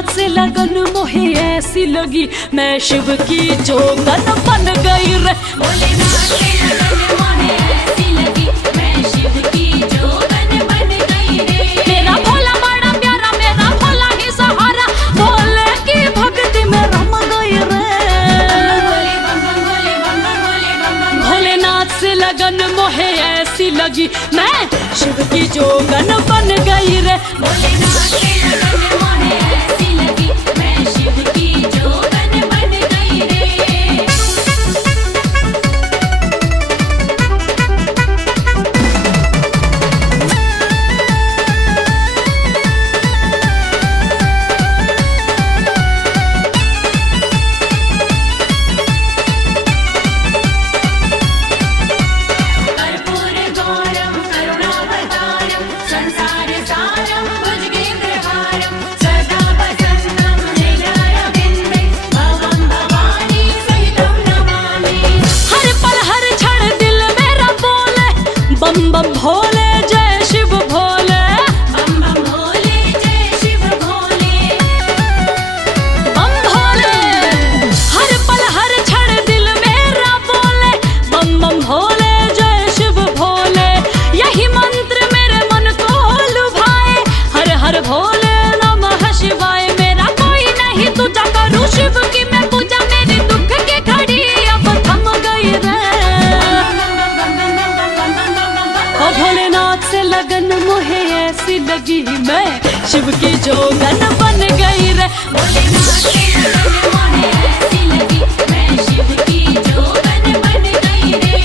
भोलेनाथ से लगन मोहे ऐसी लगी, मैं शिव की जोगन बन गई रे। भोलेनाथ से लगन मोहे ऐसी लगी, मैं शिव की जोगन बन गई रे। मेरा भोला बड़ा प्यारा, मेरा भोला ही सहारा, भोले की भक्ति में रम गई रे। भोले बम बम भोले बम बम भोले बम बम। भोलेनाथ से लगन मोहे ऐसी लगी, मैं शिव की जोगन बन गई रे। भोलेनाथ से लगन मोहे ऐसी लगी, मैं शिव की जोगन बन गई रे। कर्पूर गौरम करुणावतारम संसार सारम भुजगेन्द्रहारम सदा वसन्तं हृदयारविन्दे भवं भवानी सहितं नमामि। हर पल हर क्षण दिल मेरा बोले, बम बम भोले जय शिव भोले। बम बम भोले जय शिव भोले। बम भोले हर पल हर क्षण दिल मेरा बोले, बम बम भोले जय शिव भोले। यही मंत्र मेरे मन को लुभाए, हर हर भोले नमः शिवाय। मेरा कोई नहीं तुझा करूं शिव की मैं पूजा, मेरी दुख की घड़ी अब थम गई रे। ओ भोलेनाथ से लगन मोहे ऐसी लगी, मैं शिव की जोगन बन गई रे। भोलेनाथ से लगन मोहे ऐसी लगी, मैं शिव की जोगन बन गई रे।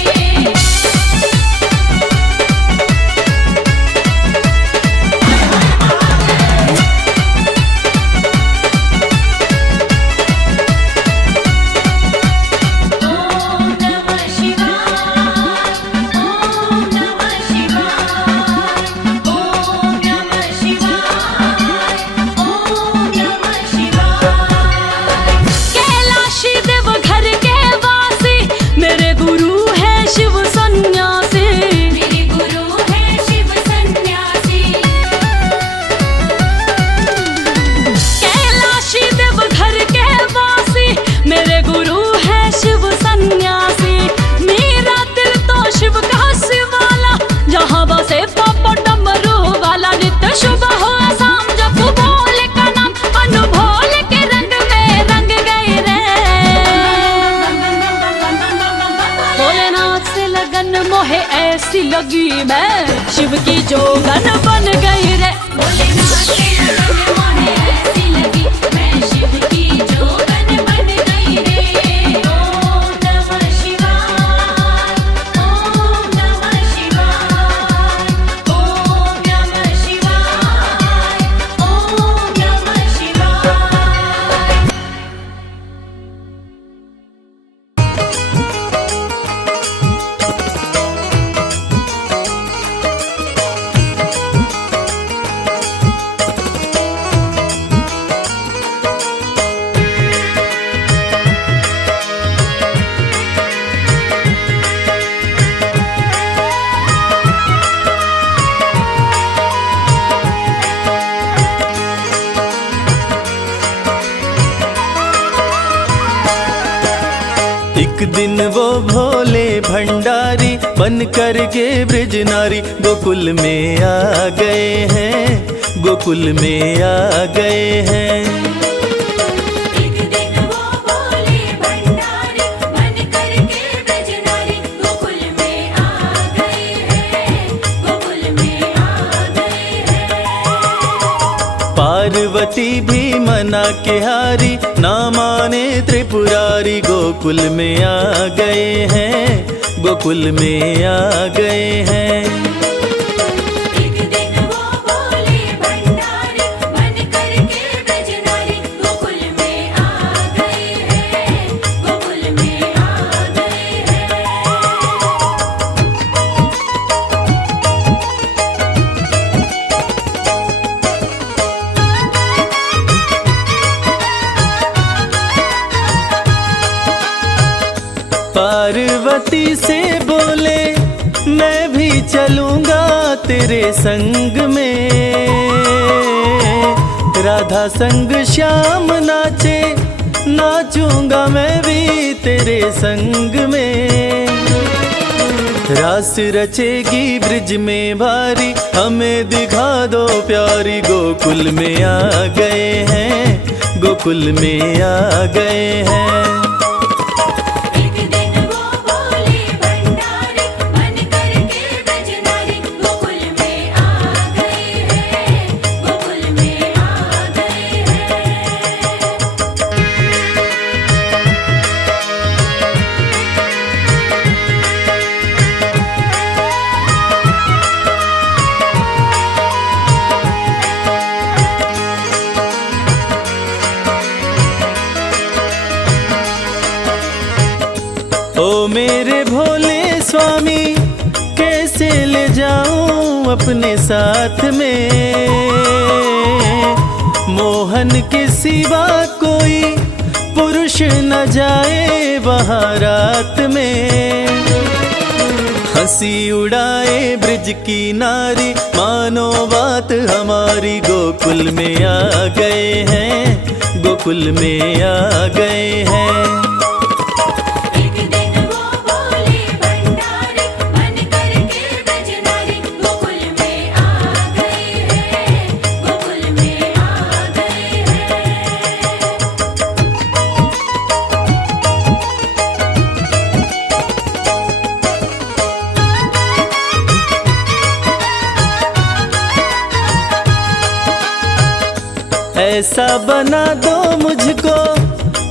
ओम नमः शिवाय, ओम नमः शिवाय, ओम नमः शिवाय, ओम नमः शिवाय। कैलाशी देव घर के वासी, मेरे गुरु है शिव सन्यासी। मेरे गुरु है शिव सन्यासी। कैलाशी देव घर के वासी, मेरे गुरु है शिव सन्यासी। मेरा दिल तो शिव का शिवाला, जहाँ बसे पापा डमरू वाला। नित्य शुभ हो शाम जब भोले का नाम, अनुभोल के रंग में रंग गए रे। भोलेनाथ से लगन मोहे ऐसी लगी, मैं शिव की जोगन बन गई रे। भोलेनाथ से लगन मोहे ऐसी लगी, मैं शिव की जोगन बन गई रे। ओम नमः शिवाय, ओम नमः शिवाय, ओम नमः शिवाय, ओम नमः शिवाय। एक दिन वो भोले भंडारी बन कर के ब्रज नारी गोकुल में आ गए हैं, गोकुल में आ गए हैं। एक दिन वो भोले भंडारी बन करके ब्रज नारी गोकुल में आ गए हैं, गोकुल में आ गए हैं। पार्वती भी मना के हारी, ना माने त्रिपुरारी गोकुल में आ गए हैं, गोकुल में आ गए हैं। एक दिन वो भोले भंडारी बन करके ब्रज नारी गोकुल में आ गए हैं, गोकुल में आ गए हैं। पार्वती से बोले मैं भी चलूंगा तेरे संग में, राधा संग श्याम नाचे, नाचूंगा मैं भी तेरे संग में। रास रचेगी ब्रिज में भारी, हमें दिखा दो प्यारी, गोकुल में आ गए हैं, गोकुल में आ गए हैं। एक दिन वो बोले भंडारी, मन करके ब्रजनारी, गोकुल में आ गए हैं, गोकुल में आ गए हैं। ओ मेरे भोले स्वामी, कैसे ले जाऊं अपने साथ में, मोहन के सिवा कोई पुरुष न जाए वहाँ रात में। हंसी उड़ाए ब्रिज की नारी, मानो बात हमारी, गोकुल में आ गए हैं, गोकुल में आ गए हैं। एक दिन वो बोले भंडारी, मन करके ब्रजनारी, गोकुल में आ गए हैं, गोकुल में आ गए हैं। ऐसा बना दो मुझको,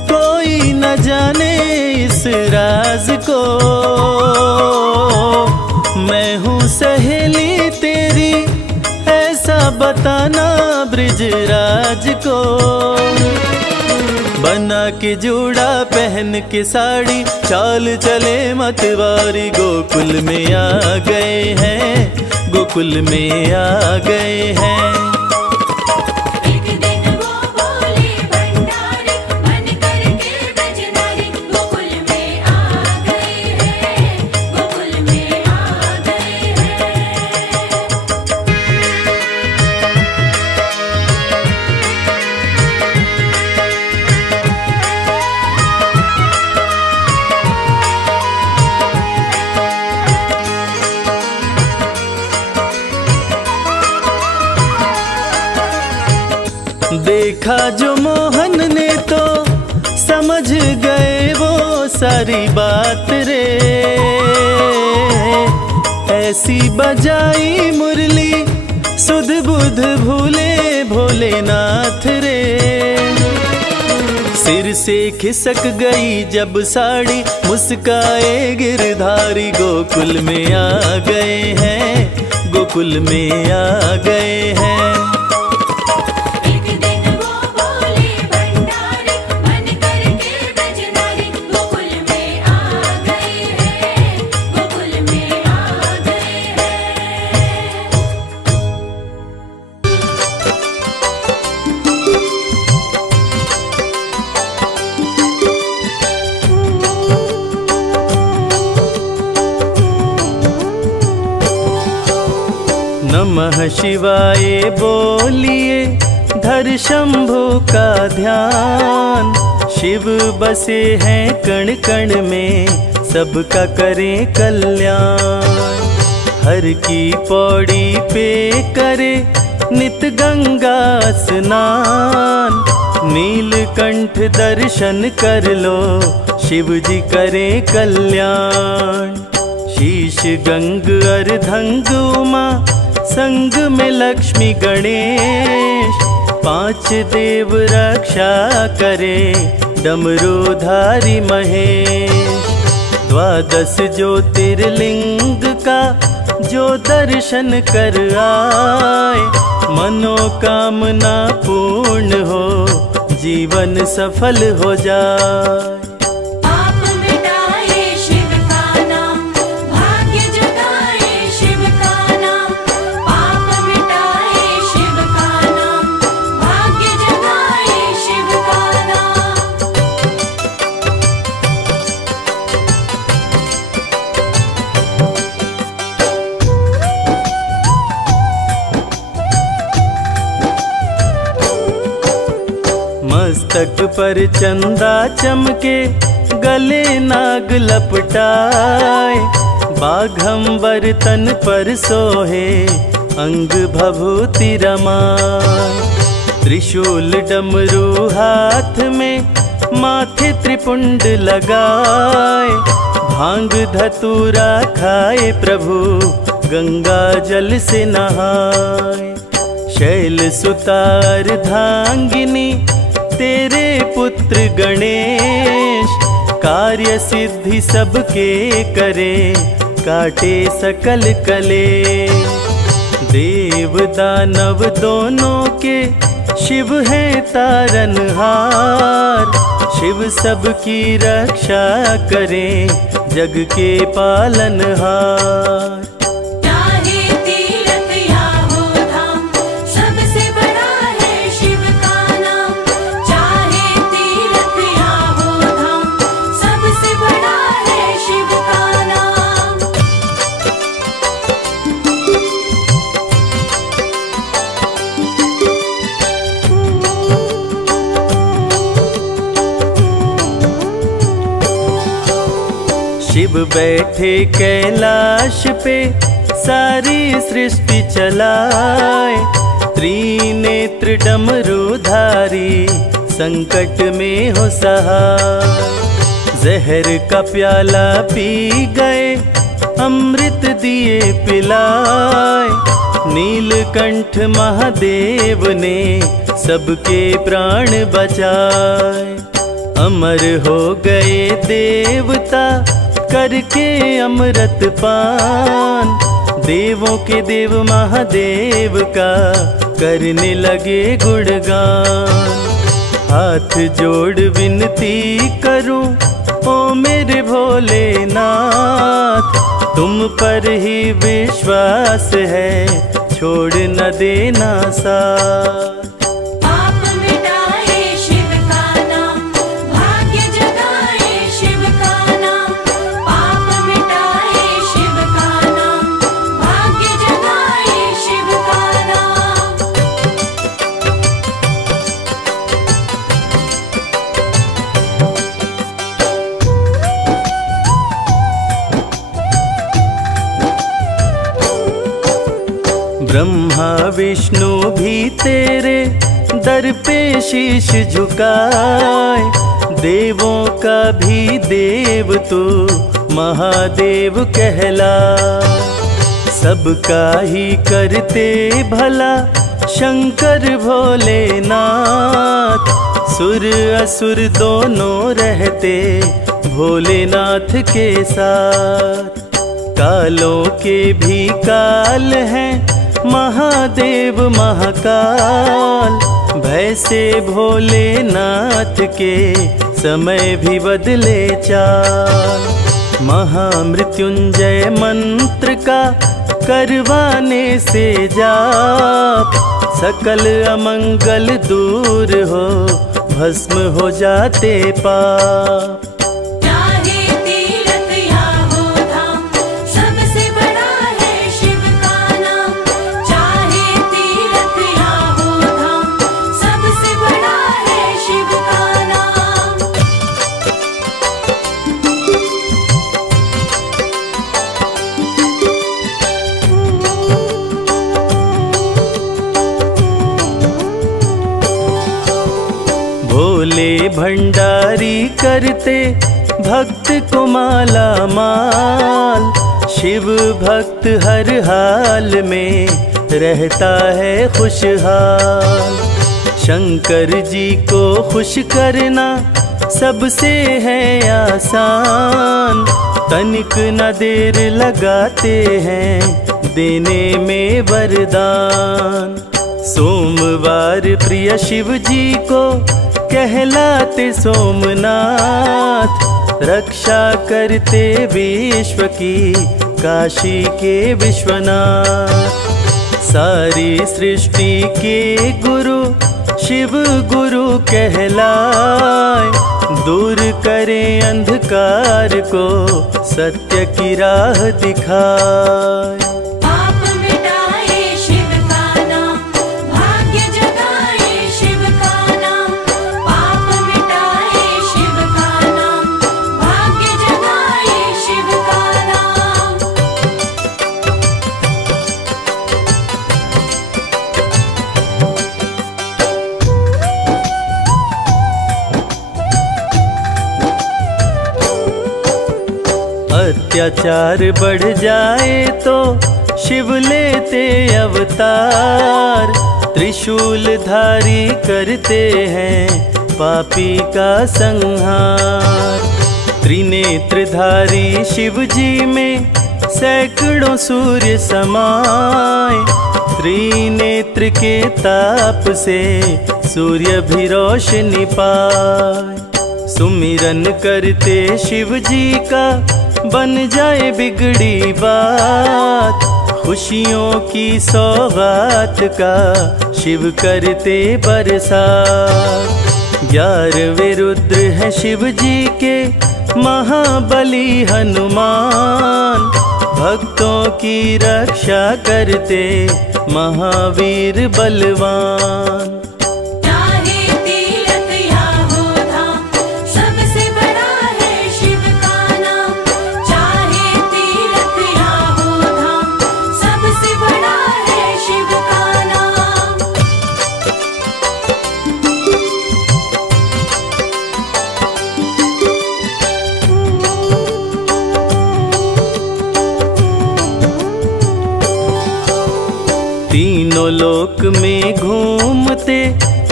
कोई न जाने इस राज को, मैं हूँ सहेली तेरी, ऐसा बताना ब्रिजराज को। बना के जूड़ा पहन के साड़ी, चाल चले मतवारी, गोकुल में आ गए हैं, गोकुल में आ गए हैं। एक दिन वो बोले भंडारी, मन करके ब्रजनारी, गोकुल में आ गए हैं, गोकुल में आ गए हैं। देखा जो मोहन ने तो समझ गए वो सारी बात रे, ऐसी बजाई मुरली सुध बुध भूले भोलेनाथ रे। सिर से खिसक गई जब साड़ी, मुस्काए गिरधारी, गोकुल में आ गए हैं, गोकुल में आ गए हैं। एक दिन वो बोले भंडारी, मन करके ब्रजनारी, गोकुल में आ गए हैं, गोकुल में आ गए हैं। नमः शिवाय बोलिए, धर शंभु का ध्यान, शिव बसे हैं कण कण में, सबका करें कल्याण। हर की पौड़ी पे करे नित गंगा स्नान, नीलकंठ दर्शन कर लो, शिव जी करें कल्याण। शीश गंग अर्धंग उमा, संग में लक्ष्मी गणेश, पांच देव रक्षा करे, डमरूधारी महेश। द्वादश ज्योतिर्लिंग का जो दर्शन कर आए, मनोकामना पूर्ण हो, जीवन सफल हो जाए। पाप मिटाए शिव का नाम, भाग्य जगाए शिव का नाम, पाप मिटाए शिव का नाम, भाग्य जगाए शिव का नाम। मस्तक पर चंदा चमके, गले नाग लपटाए, बाघंबर तन पर सोहे, अंग भभूति रमाए। त्रिशूल डमरू हाथ में, माथे त्रिपुंड लगाए, भांग धतूरा खाए प्रभु, गंगा जल से नहाए। शैल सुतार धांगिनी तेरे पुत्र गणेश, कार्य सिद्धि सबके करे, काटे सकल कलेश। देव दानव दोनों के शिव है तारनहार, शिव सबकी रक्षा करे, जग के पालनहार। चाहे तीर्थ या हो धाम, सबसे बड़ा है शिव का नाम। चाहे तीर्थ या हो धाम, सबसे बड़ा है शिव का नाम। शिव बैठे कैलाश पे, सारी सृष्टि चलाए, त्रिनेत्र डमरूधारी, संकट में हो सहाय। जहर का प्याला पी गए, अमृत दिए पिलाए, नीलकंठ महादेव ने सबके प्राण बचाए। अमर हो गए देवता, करके अमृत पान, देवों के देव महादेव का करने लगे गुणगान। हाथ जोड़ विनती करूं, ओ मेरे भोलेनाथ, तुम पर ही विश्वास है, छोड़ न देना साथ। पाप मिटाए शिव का नाम, भाग्य जगाए शिव का नाम। पाप मिटाए शिव का नाम, भाग्य जगाए शिव का नाम। ब्रह्मा विष्णु भी तेरे दर पे शीश झुकाए, देवों का भी देव तू महादेव कहला। सबका ही करते भला शंकर भोलेनाथ, सुर असुर दोनों रहते भोलेनाथ के साथ। कालों के भी काल हैं महादेव महाकाल, भय से भोलेनाथ के समय भी बदले चाल। महामृत्युंजय मंत्र का करवाने से जाप, सकल अमंगल दूर हो, भस्म हो जाते पाप। चाहे तीर्थ या हो धाम, सबसे बड़ा है शिव का नाम। चाहे तीर्थ या हो धाम, सबसे बड़ा है शिव का नाम। भोले भंडारी करते भक्त को माला माल, शिव भक्त हर हाल में रहता है खुशहाल। शंकर जी को खुश करना सबसे है आसान, तनिक न देर लगाते हैं देने में वरदान। सोमवार प्रिय शिव जी को कहलाते सोमनाथ, रक्षा करते विश्व की काशी के विश्वनाथ। सारी सृष्टि के गुरु शिव गुरु कहलाए, दूर करें अंधकार को सत्य की राह दिखाए। पाप मिटाए शिव का नाम, भाग्य जगाए शिव का नाम। पाप अत्याचार बढ़ जाए तो शिव लेते अवतार, त्रिशूलधारी करते हैं पापी का संहार। त्रिनेत्रधारी शिव जी में सैकड़ों सूर्य समाए, त्रिनेत्र के ताप से सूर्य भी रोशनी पाए। सुमिरन करते शिव जी का बन जाए बिगड़ी बात, खुशियों की सौगात का शिव करते बरसात। 11वें रुद्र है शिव जी के महाबली हनुमान, भक्तों की रक्षा करते महावीर बलवान। चाहे तीर्थ या हो धाम, सबसे बड़ा है शिव का नाम। चाहे तीर्थ या हो धाम, सबसे बड़ा है शिव का नाम। तीनों लोक में घूमते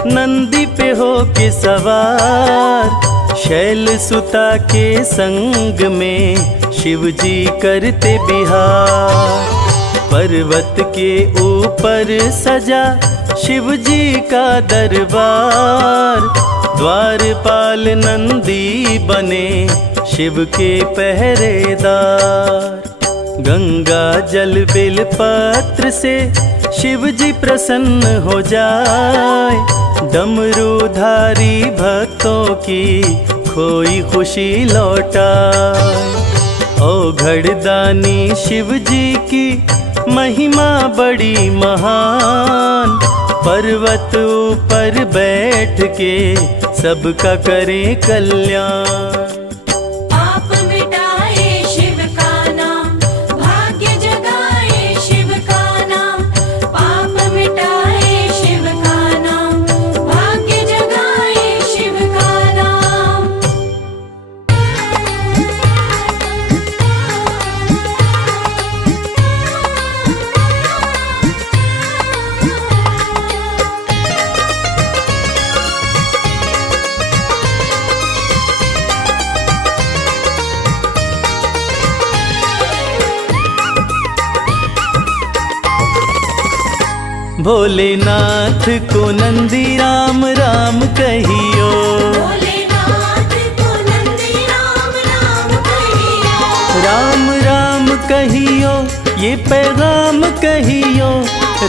नंदी पे हो के सवार, शैल सुता के संग में शिव जी करते बिहार। पर्वत के ऊपर सजा शिव जी का दरबार, द्वारपाल नंदी बने शिव के पहरेदार। गंगा जल बेल पत्र से शिव जी प्रसन्न हो जाए, डमरूधारी भक्तों की खोई खुशी लौटाए। औघड़दानी शिव जी की महिमा बड़ी महान, पर्वत ऊपर बैठ के सबका करें कल्याण। पाप मिटाए शिव का नाम, भाग्य जगाए शिव का नाम। पाप मिटाए शिव का नाम, भाग्य जगाए शिव का नाम। भोलेनाथ को नंदी राम राम कहियो, भोलेनाथ को नंदी राम राम कहियो। राम राम कहियो ये पैगाम कहियो,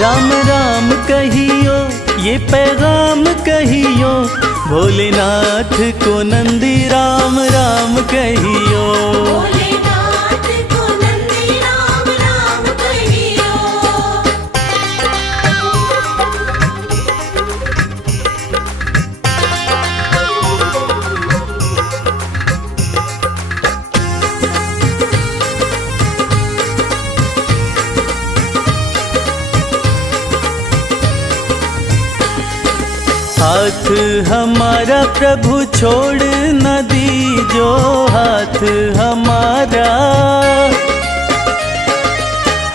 राम राम कहियो ये पैगाम कहियो। भोलेनाथ को नंदी राम राम कहियो। भोलेनाथ को नंदी राम राम कहियो। हाथ हमारा प्रभु छोड़ न दीजो, हाथ हमारा,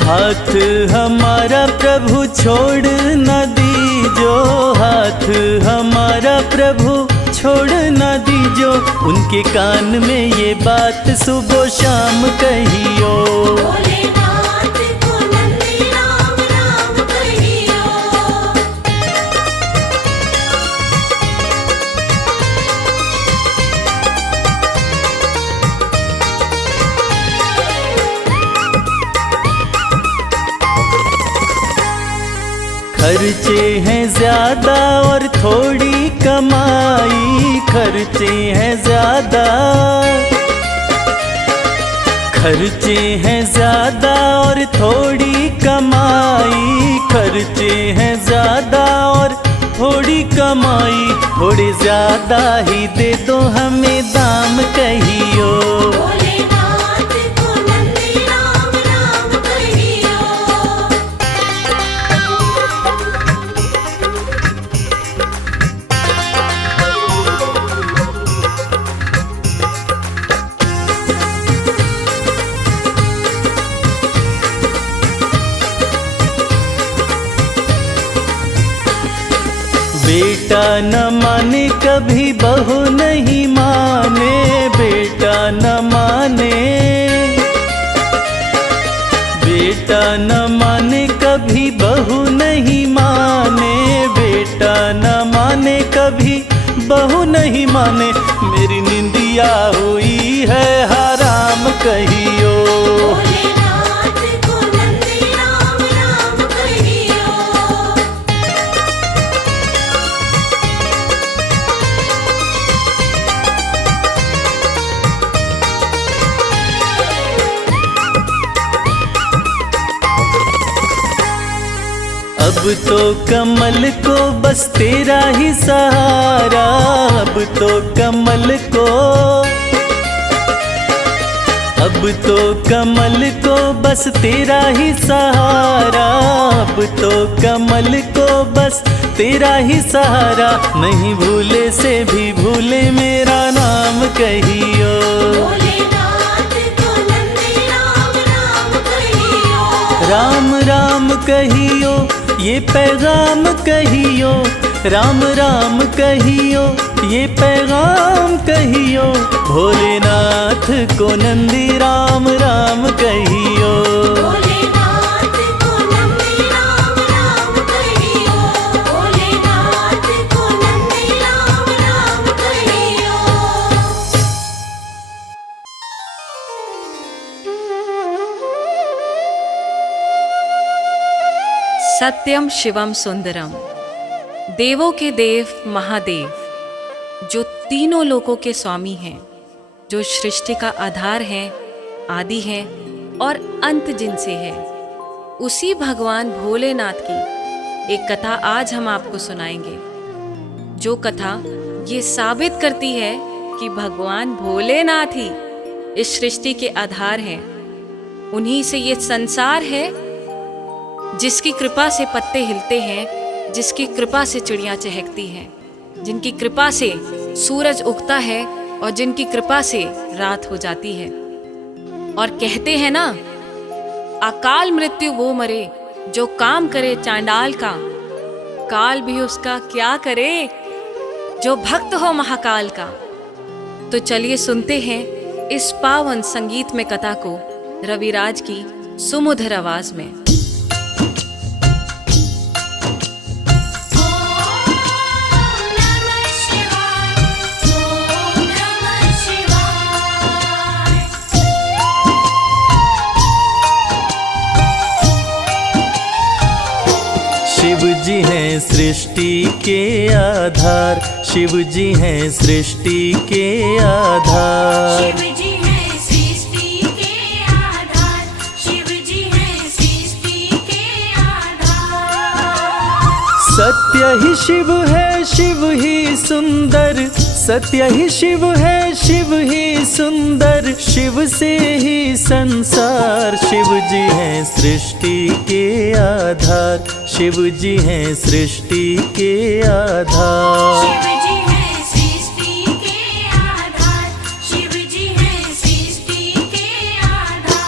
हाथ हमारा प्रभु छोड़ न दीजो, हाथ हमारा प्रभु छोड़ न दीजो। उनके कान में ये बात सुबह शाम कहियो। भोलेनाथ को नंदी राम राम कहियो। खर्चे हैं ज्यादा और थोड़ी कमाई, खर्चे हैं ज्यादा, खर्चे हैं ज्यादा और थोड़ी कमाई, खर्चे हैं ज्यादा और थोड़ी कमाई। थोड़े ज्यादा ही दे दो हमें दाम कहियो। भोलेनाथ को नंदी राम राम कहियो। बेटा न माने कभी बहू नहीं माने, बेटा न माने, बेटा न माने कभी बहू नहीं माने, बेटा न माने कभी बहू नहीं माने। मेरी निंदिया हुई है हराम कहियो, भोलेनाथ को नंदी राम राम कहियो। अब तो कमल को बस तेरा ही सहारा, अब तो कमल को, अब तो कमल को बस तेरा ही सहारा, अब तो कमल को बस तेरा ही सहारा। नहीं भूले से भी भूले मेरा नाम कहियो, भोलेनाथ को नंदी राम राम कहियो। राम राम कहियो, ये पैगाम कहियो, राम राम कहियो, ये पैगाम कहियो। भोलेनाथ को नंदी राम राम कहियो, भोलेनाथ को नंदी राम राम कहियो। भोलेनाथ को नंदी राम राम कहियो। सत्यम शिवम सुंदरम, देवों के देव महादेव, जो तीनों लोकों के स्वामी हैं, जो सृष्टि का आधार हैं, आदि हैं और अंत जिनसे है, उसी भगवान भोलेनाथ की एक कथा आज हम आपको सुनाएंगे। जो कथा ये साबित करती है कि भगवान भोलेनाथ ही इस सृष्टि के आधार हैं। उन्हीं से ये संसार है, जिसकी कृपा से पत्ते हिलते हैं, जिसकी कृपा से चिड़ियाँ चहकती हैं, जिनकी कृपा से सूरज उगता है और जिनकी कृपा से रात हो जाती है। और कहते हैं ना, अकाल मृत्यु वो मरे जो काम करे चांडाल का, काल भी उसका क्या करे जो भक्त हो महाकाल का। तो चलिए सुनते हैं इस पावन संगीत में कथा को रविराज की सुमधुर आवाज में। शिव जी हैं सृष्टि के आधार, शिव जी हैं सृष्टि के आधार। शिव जी हैं सृष्टि के आधार, शिव जी हैं सृष्टि के आधार। सत्य ही शिव है, शिव ही सुंदर, सत्य ही शिव है, शिव ही सुंदर, शिव से ही संसार। शिव जी हैं सृष्टि के आधार, शिव जी हैं सृष्टि के आधार। शिव जी हैं सृष्टि के आधार, शिव जी हैं सृष्टि के आधार।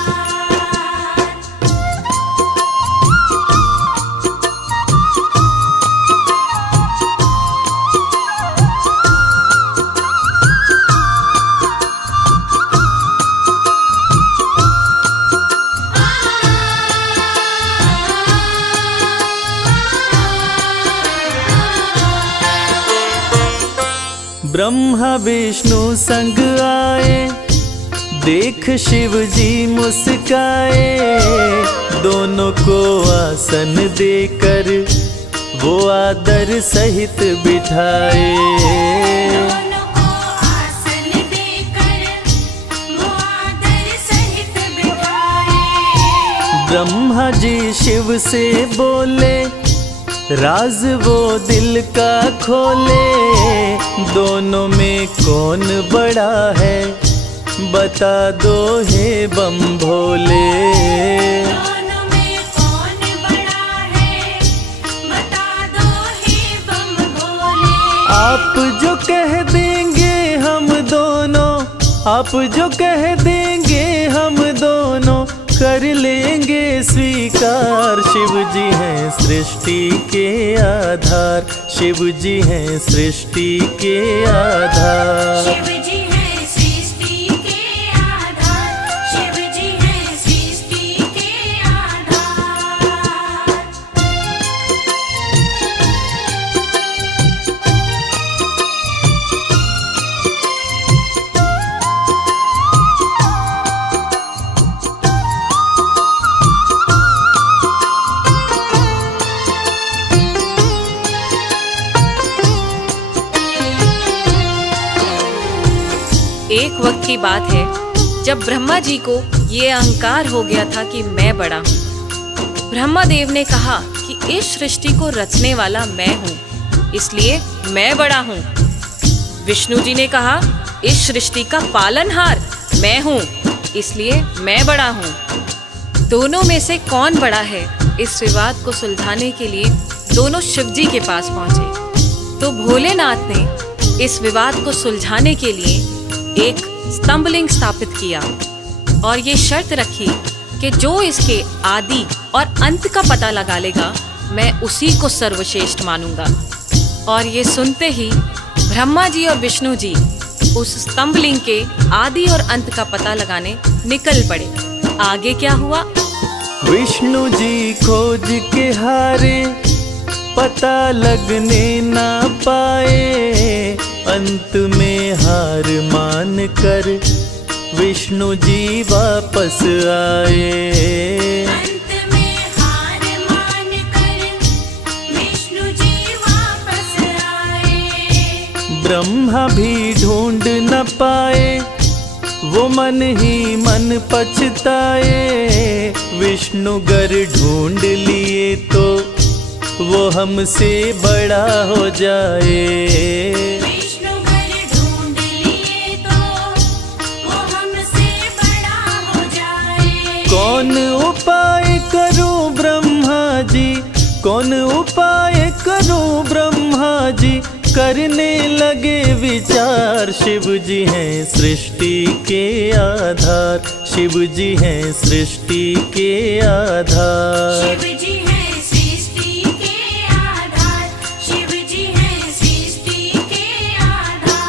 ब्रह्मा विष्णु संग आए, देख शिव जी मुस्काए, दोनों को आसन देकर वो आदर सहित बिठाए। दोनों को आसन देकर वो आदर सहित बिठाए। ब्रह्मा जी शिव से बोले, राज वो दिल का खोले, दोनों में कौन बड़ा है बता दो हे बम भोले। दोनों में कौन बड़ा है बता दो हे बम भोले। आप जो कह देंगे हम दोनों, आप जो कह देंगे हम दोनों, कर लेंगे स्वीकार। शिव जी हैं सृष्टि के आधार, शिव जी हैं सृष्टि के आधार। शिव जी हैं सृष्टि के आधार, शिव जी हैं सृष्टि के आधार। एक वक्त की बात है जब ब्रह्मा जी को ये अहंकार हो गया था कि मैं बड़ा हूँ। ब्रह्मा देव ने कहा कि इस सृष्टि को रचने वाला मैं हूँ, इसलिए मैं बड़ा हूँ। विष्णु जी ने कहा इस सृष्टि का पालनहार मैं हूँ, इसलिए मैं बड़ा हूँ। दोनों में से कौन बड़ा है, इस विवाद को सुलझाने के लिए दोनों शिव जी के पास पहुंचे। तो भोलेनाथ ने इस विवाद को सुलझाने के लिए एक स्तंभलिंग स्थापित किया और ये शर्त रखी कि जो इसके आदि और अंत का पता लगा लेगा, मैं उसी को सर्वश्रेष्ठ मानूंगा। और ये सुनते ही ब्रह्मा जी और विष्णु जी उस स्तंभलिंग के आदि और अंत का पता लगाने निकल पड़े। आगे क्या हुआ? विष्णु जी खोज के हारे, पता लगने ना पाए। अंत में हार मान कर विष्णु जी वापस आए। अंत में हार मान कर विष्णु जी वापस आए। ब्रह्मा भी ढूंढ न पाए, वो मन ही मन पछताए। विष्णु गर ढूंढ लिए तो वो हमसे बड़ा हो जाए। विष्णु घर ढूंढ लिए तो वो हमसे बड़ा हो जाए। कौन उपाय करूं ब्रह्मा जी, कौन उपाय करूं ब्रह्मा जी, करने लगे विचार। शिव जी हैं सृष्टि के आधार, शिव जी हैं सृष्टि के आधार। शिव जी हैं सृष्टि के आधार, शिव जी हैं सृष्टि के आधार।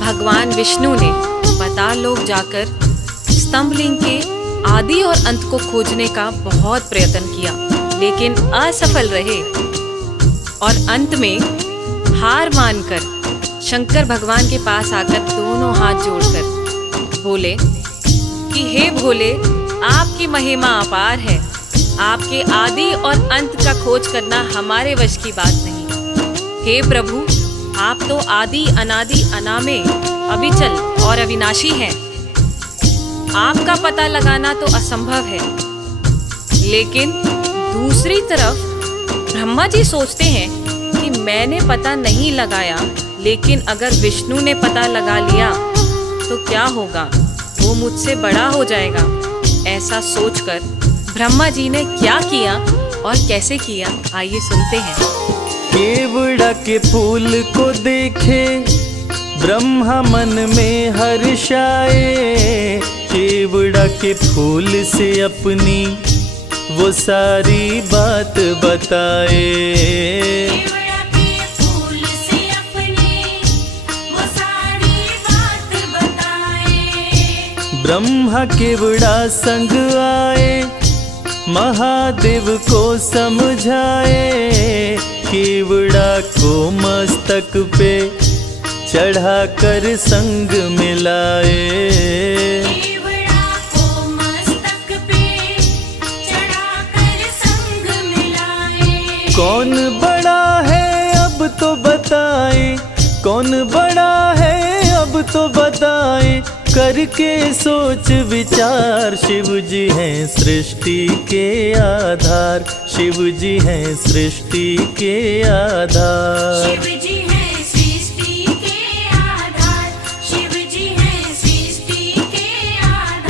भगवान विष्णु ने पाताल लोक जाकर स्तंभलिंग के आदि और अंत को खोजने का बहुत प्रयत्न किया, लेकिन असफल रहे। और अंत में हार मानकर शंकर भगवान के पास आकर दोनों हाथ जोड़कर बोले कि हे भोले, आपकी महिमा अपार है। आपके आदि और अंत का खोज करना हमारे वश की बात नहीं। हे प्रभु, आप तो आदि अनादि अनामे, अविचल और अविनाशी हैं। आपका पता लगाना तो असंभव है। लेकिन दूसरी तरफ ब्रह्मा जी सोचते हैं कि मैंने पता नहीं लगाया, लेकिन अगर विष्णु ने पता लगा लिया तो क्या होगा, वो मुझसे बड़ा हो जाएगा। ऐसा सोचकर ब्रह्मा जी ने क्या किया और कैसे किया, आइए सुनते हैं। केवड़ा के फूल को देखे ब्रह्मा मन में हर्षाए। केवड़ा के फूल से अपनी वो सारी बात बताए। केवड़ा के फूल से अपनी वो सारी बात बताए। ब्रह्मा केवड़ा संग आए, महादेव को समझाए। केवड़ा को मस्तक पे चढ़ाकर संग मिलाए। केवड़ा को मस्तक पे चढ़ाकर संग मिलाए। कौन बड़ा है अब तो बताए, कौन बड़ा है अब तो बताए। करके सोच विचार, शिव जी हैं सृष्टि के आधार, शिव जी हैं सृष्टि के आधार। शिव जी हैं सृष्टि के आधार, शिव जी हैं सृष्टि के आधार।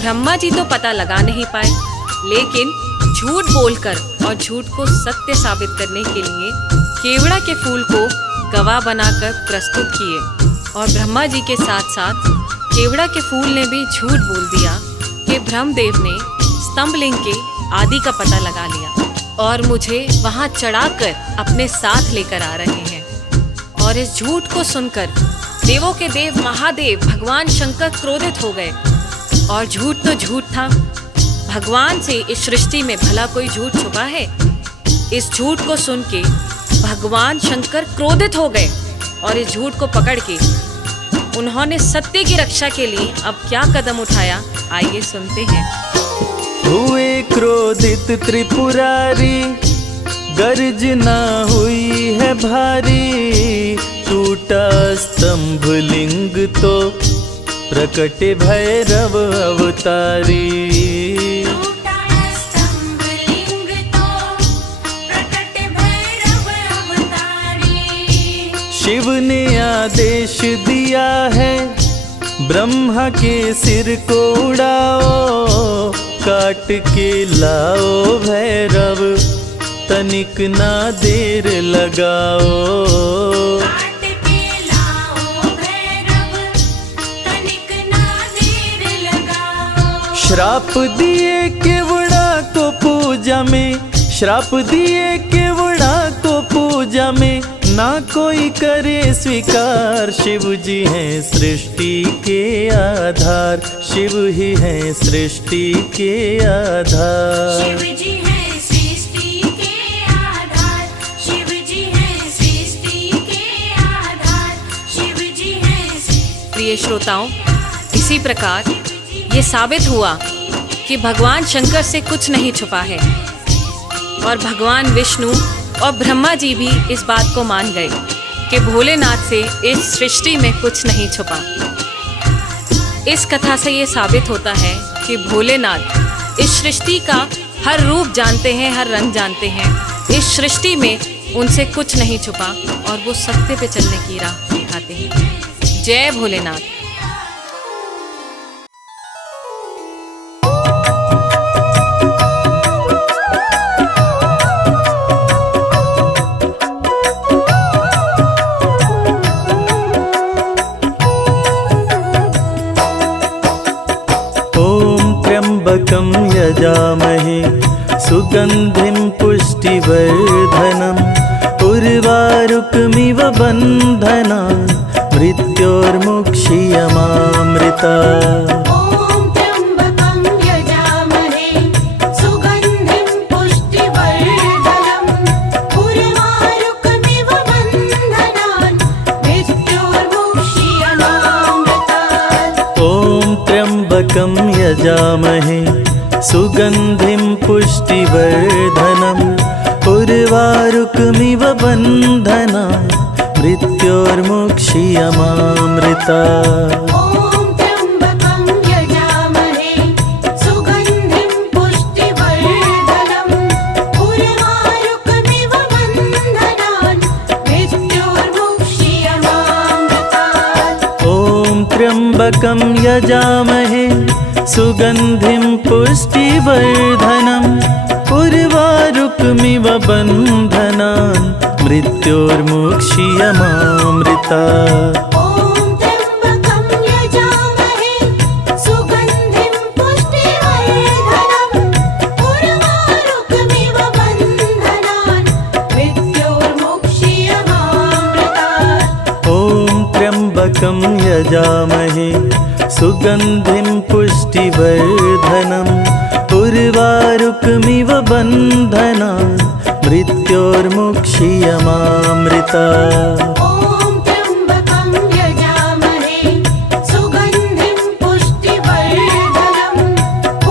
ब्रह्मा जी तो पता लगा नहीं पाए, लेकिन झूठ बोलकर और झूठ को सत्य साबित करने के लिए केवड़ा के फूल को गवाह बनाकर प्रस्तुत किए। और ब्रह्मा जी के साथ साथ केवड़ा के फूल ने भी झूठ बोल दिया कि ब्रह्मदेव ने स्तंभलिंग के आदि का पता लगा लिया और मुझे वहां चढ़ाकर अपने साथ लेकर आ रहे हैं। और इस झूठ को सुनकर देवों के देव महादेव भगवान शंकर क्रोधित हो गए। और झूठ तो झूठ था, भगवान से इस सृष्टि में भला कोई झूठ छुपा है? इस झूठ को सुन के भगवान शंकर क्रोधित हो गए और इस झूठ को पकड़ के उन्होंने सत्य की रक्षा के लिए अब क्या कदम उठाया, आइए सुनते हैं। हुए क्रोधित त्रिपुरारी, गर्जना हुई है भारी, टूटा स्तंभ लिंग तो प्रकट भैरव अवतारी। टूटा स्तंभ लिंग तो प्रकट भैरव अवतारी। शिव ने आदेश दिया है, ब्रह्मा के सिर को उड़ाओ, काट के लाओ भैरव, तनिक ना देर लगाओ। काट के लाओ भैरव, तनिक ना देर लगाओ। श्राप दिए केवड़ा को पूजा में, श्राप दिए केवड़ा को पूजा में, ना कोई करे स्वीकार। शिव जी हैं सृष्टि के आधार, शिव ही हैं सृष्टि के आधार। शिव जी हैं सृष्टि के आधार, शिव जी हैं सृष्टि के आधार, शिव जी हैं सृष्टि। प्रिय श्रोताओं, इसी प्रकार ये साबित हुआ कि भगवान शंकर से कुछ नहीं छुपा है और भगवान विष्णु और ब्रह्मा जी भी इस बात को मान गए कि भोलेनाथ से इस सृष्टि में कुछ नहीं छुपा। इस कथा से ये साबित होता है कि भोलेनाथ इस सृष्टि का हर रूप जानते हैं, हर रंग जानते हैं। इस सृष्टि में उनसे कुछ नहीं छुपा और वो सत्य पे चलने की राह दिखाते हैं। जय भोलेनाथ। त्र्यंबकं यजामहे सुगंधिं पुष्टिवर्धनम् उर्वारुकमिव बन्धनान् मृत्योर्मुक्षीयमामृतात्। ॐ त्र्यंबकं यजामहे सुगंधिं पुष्टिवर्धनम् उर्वारुकमिव बन्धनान् मृत्योर्मुक्षीयमामृतात्। ॐ त्र्यंबकं यजामहे सुगंधिं पुष्टिवर्धनम् उर्वारुकमिव बन्धनान् मृत्योर्मुक्षीयमामृतात्। ॐ त्र्यंबकं यजामहे सुगंधिं पुष्टिवर्धनम् उर्वारुकमिव बन्धनान् मृत्योर्मुक्षीयमामृतात्। ॐ त्र्यंबकं यजामहे सुगंधिं पुष्टिवर्धनम् उर्वारुकमिव बन्धनान् मृत्योर्मुक्षीयमामृतात्। ॐ त्र्यंबकं यजामहे सुगंधिं पुष्टिवर्धनम् उर्वारुकमिव बन्धनान् मृत्योर्मुक्षीयमामृतात्। ॐ त्र्यंबकं यजामहे सुगंधिं पुष्टिवर्धनम् उर्वारुकमिव बन्धनान् मृत्योर्मुक्षीयमामृता ॐ त्र्यम्बकं यजामहे सुगन्धिं पुष्टिवर्धनम्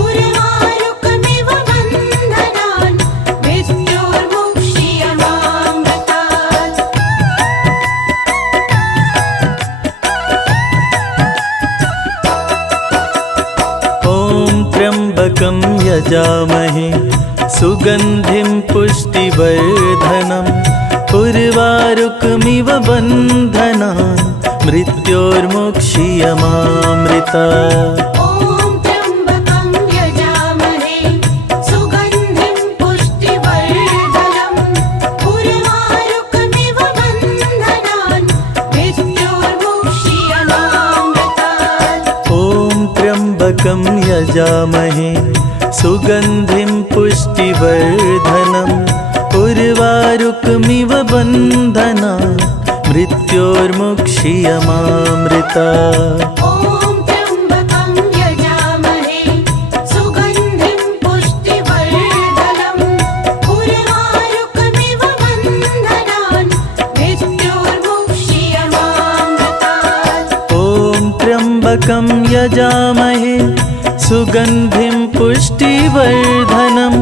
उर्वारुकमिव बन्धनान् मृत्योर्मुक्षीयमामृतात् ॐ त्र्यम्बकं यजामहे सुगन्धिं पुष्टिवर्धनम् उर्वारुकमिव बन्धनान् मृत्योर्मुक्षीयमामृता ॐ त्र्यम्बकं यजामहे सुगन्धिं पुष्टिवर्धनम् उर्वारुकमिव बन्धनान् मृत्योर्मुक्षीयमामृतात् ॐ त्र्यम्बकं यजामहे सुगन्धिं पुष्टिवर्धनम् उर्वारुकमिव बन्धनान् मृत्योर्मुक्षीयमामृता ॐ त्र्यम्बकं यजामहे सुगन्धिं पुष्टिवर्धनम्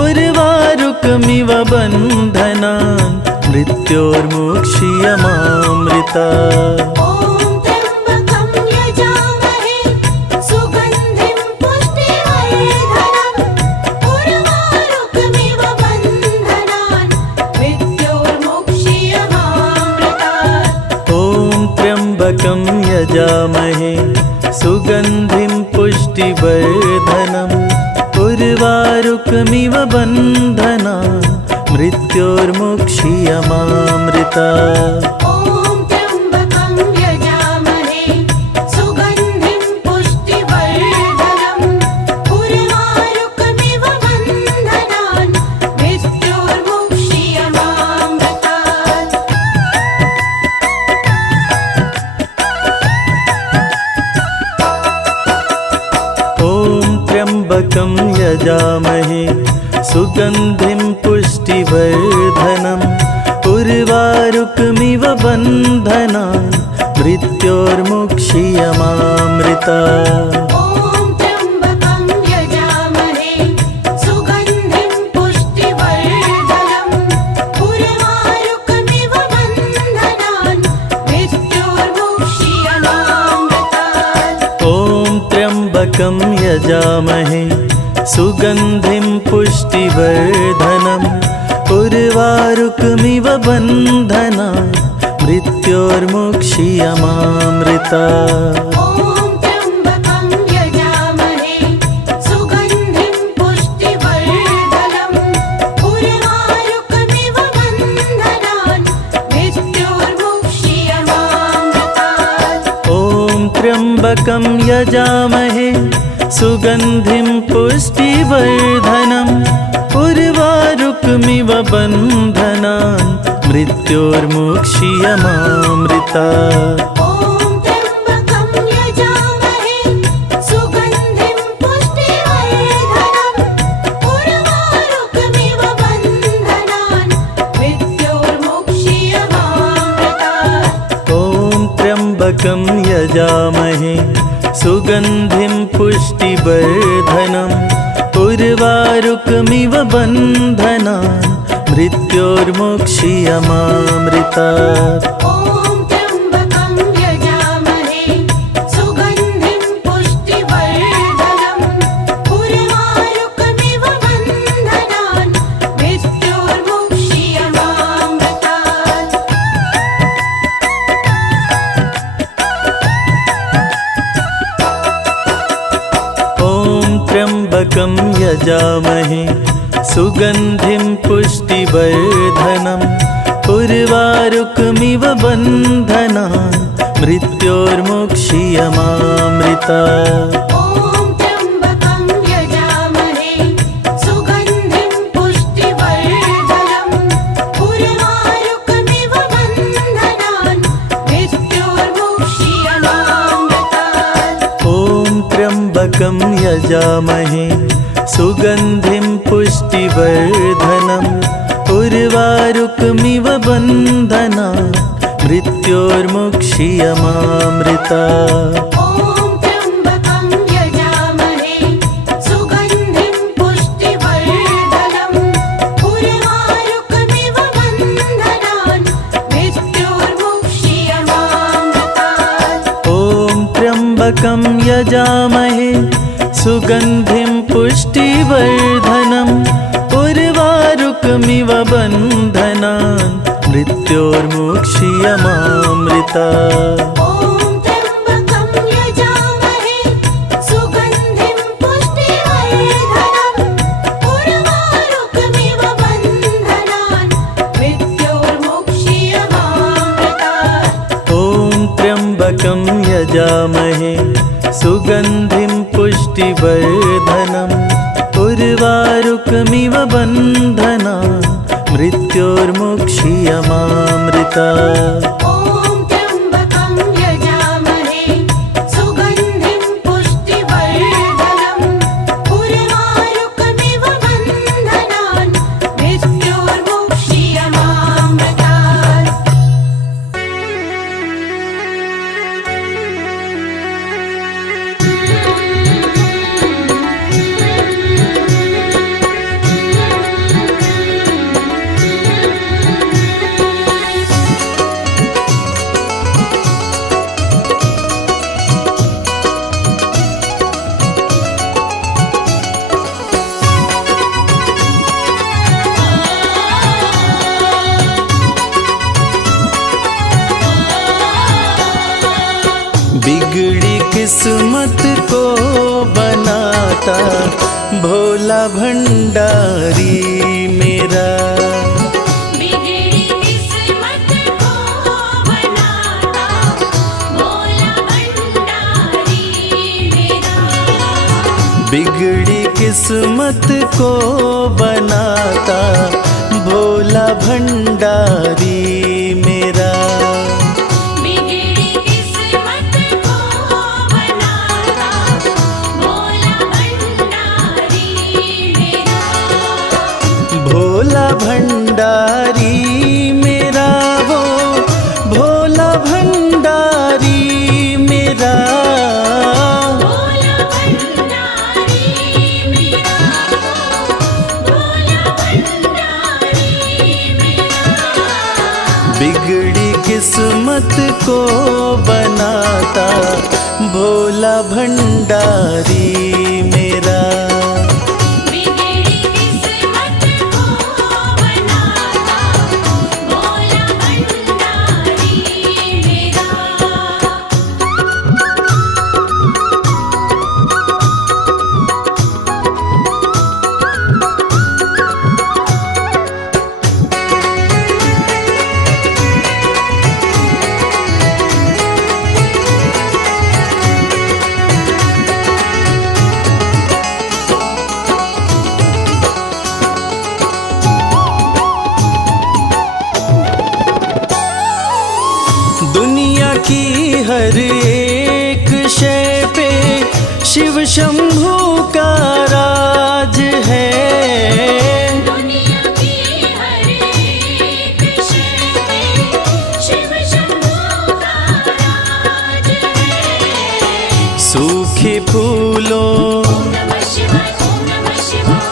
उर्वारुकमिव बन्धनान् मृत्योर्मुक्षीयमामृतात् ॐ त्र्यम्बकं यजामहे सुगन्धिं पुष्टिवर्धनम् उर्वारुकमिव बन्धनान् मृत्योर्मुक्षीयमामृता ॐ त्र्यम्बकं यजामहे सुगन्धिं पुष्टिवर्धनम् उर्वारुकमिव बन्धनान् मृत्योर्मुक्षीयमामृतात् ॐ त्र्यम्बकं यजामहे सुगन्धिं पुष्टिवर्धनम् उर्वारुकमिव बन्धनान् मृत्योर्मुक्षीयमामृता ॐ त्र्यम्बकं यजामहे सुगन्धिं पुष्टिवर्धनम् उर्वारुकमिव बन्धनान् मृत्योर्मुक्षीयमामृतात् ॐ त्र्यम्बकं यजामहे सुगन्धिं पुष्टिवर्धनम् उर्वारुकमिव बन्धनान् मृत्योर्मुक्षीयमामृता ॐ त्र्यम्बकं यजामहे सुगन्धिं पुष्टिवर्धनम् उर्वारुकमिव बन्धनान् मृत्योर्मुक्षीयमामृतात् ॐ त्र्यम्बकं यजामहे सुगन्धिं पुष्टिवर्धनम् उर्वारुकमिव बन्धनान् मृत्योर्मुक्षीयमामृता ॐ त्र्यम्बकं यजामहे सुगन्धिं पुष्टिवर्धनम् उर्वारुकमिव बन्धनान् मृत्योर्मुक्षीयमामृतात् ॐ त्र्यम्बकं यजामहे सुगन्धिं पुष्टिवर्धनम् उर्वारुकमिव बन्धनान् मृत्योर्मुक्षीयमामृता ॐ त्र्यम्बकं यजामहे सुगन्धिं पुष्टिवर्धनम् उर्वारुकमिव बन्धनान् मृत्योर्मुक्षीयमामृतात् ॐ त्र्यम्बकं यजामहे सुगन्धिं पुष्टिवर्धनम् उर्वारुकमिव बन्धनान् मृत्योर्मुक्षीयमामृता ॐ त्र्यम्बकं यजामहे सुगन्धिं पुष्टिवर्धनम् उर्वारुकमिव बन्धनान् मृत्योर्मुक्षीयमामृतात् ॐ त्र्यम्बकं यजामहे सुगन्धिं पुष्टिवर्धनम् उर्वारुकमिव बन्धनान् मृत्योर्मुक्षीयमामृता ॐ त्र्यम्बकं यजामहे सुगन्धिं पुष्टिवर्धनम् उर्वारुकमिव बन्धनान् मृत्योर्मुक्षीयमामृतात् ॐ त्र्यम्बकं यजामहे सुगन्धिं पुष्टिवर्धनम् उर्वारुकमिव बन्धना मृत्योर्मुक्षीयमामृता ॐ त्र्यम्बकं यजामहे सुगन्धिं पुष्टिवर्धनम् उर्वारुकमिव बन्धनान् मृत्योर्मुक्षीयमामृतात् ॐ त्र्यम्बकं यजामहे सुगन्धिं पुष्टिवर्धनम् उर्वारुकमिव बन्धनान् मृत्योर्मुक्षीयमामृता ॐ त्र्यम्बकं यजामहे सुगन्धिं पुष्टिवर्धनम् उर्वारुकमिव बन्धनान् मृत्योर्मुक्षीयमामृतात् ॐ त्र्यम्बकं यजामहे सुगन्धिं पुष्टिवर्धनम् उर्वारुकमिव बन्धनान् मृत्योर्मुक्षीयमामृता ॐ त्र्यम्बकं यजामहे सुगन्धिं पुष्टिवर्धनम् उर्वारुकमिव बन्धनान् मृत्योर्मुक्षीयमामृतात् बिगड़ी किस्मत को बनाता भोला भंडारी मेरा बिगड़ी किस्मत को बनाता भोला भंडारी मेरा बिगड़ी किस्मत को बनाता भोला भंडारी मेरा बिगड़ी किस्मत को बनाता भोला भंडारी मेरा भोला भंडारी मेरा वो भोला भंडारी मेरा भोला भंडारी मेरा भोला भंडारी मेरा बिगड़ी किस्मत को बनाता भोला भंडारी मेरा बिगड़ी किस्मत को बनाता भोला भंडारी मेरा दुनिया की हर एक शय पे शिव शंभू का राज है दुनिया की हर एक शय पे शिव शंभू का राज है सूखे फूलों नमः शिवाय ओम नमः शिवाय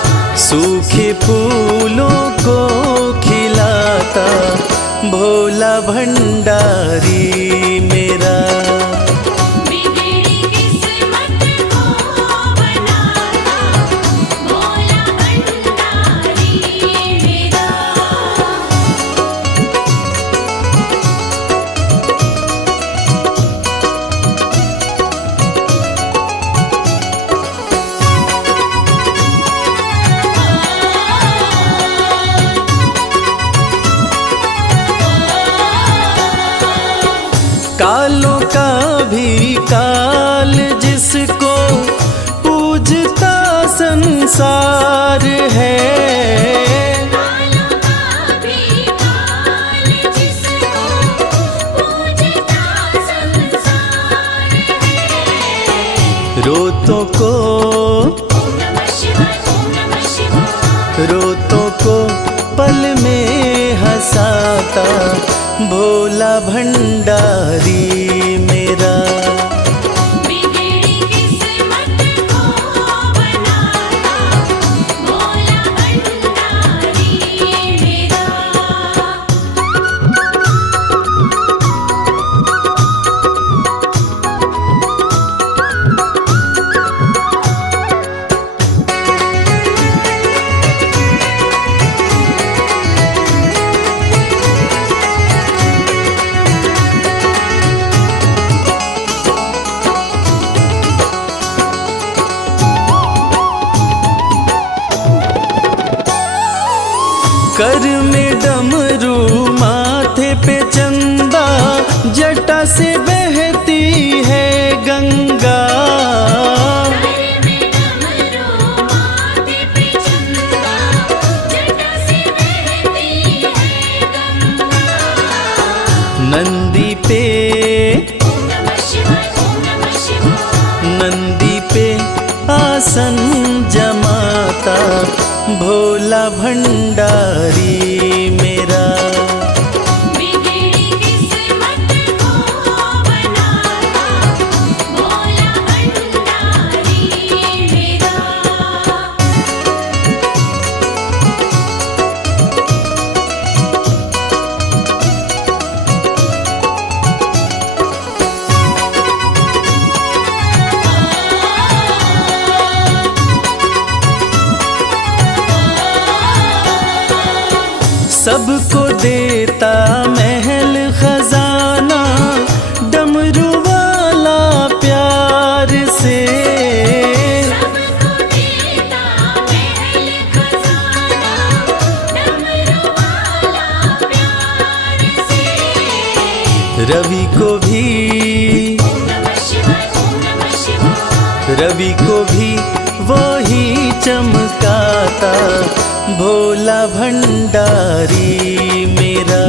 सूखे फूलों को खिलाता भोला भंडारी मेरा बिगड़ी किस्मत को बनाता भोला भंडारी मेरा कालों का भी काल जिसको पूजता संसार है कालों का भी काल जिसको पूजता संसार है रोतों को ओम नमः शिवाय रोतों को पल में हंसाता भोला भंडारी मेरा। बिगड़ी किस्मत को बनाता भोला भंडारी मेरा। कर में डमरू माथे पे चंदा, जटा से बहती है गंगा। नंदी पे नंदी पे आसन जमाता भोला भंडारी मेरा। बिगड़ी किस्मत को बनाता भोला भंडारी मेरा। सबको देता महल खजाना, डमरू वाला प्यार से। सबको देता महल खजाना, डमरू वाला प्यार से। रवि को भी रवि को भी वही चमकाता भोला भंडारी मेरा।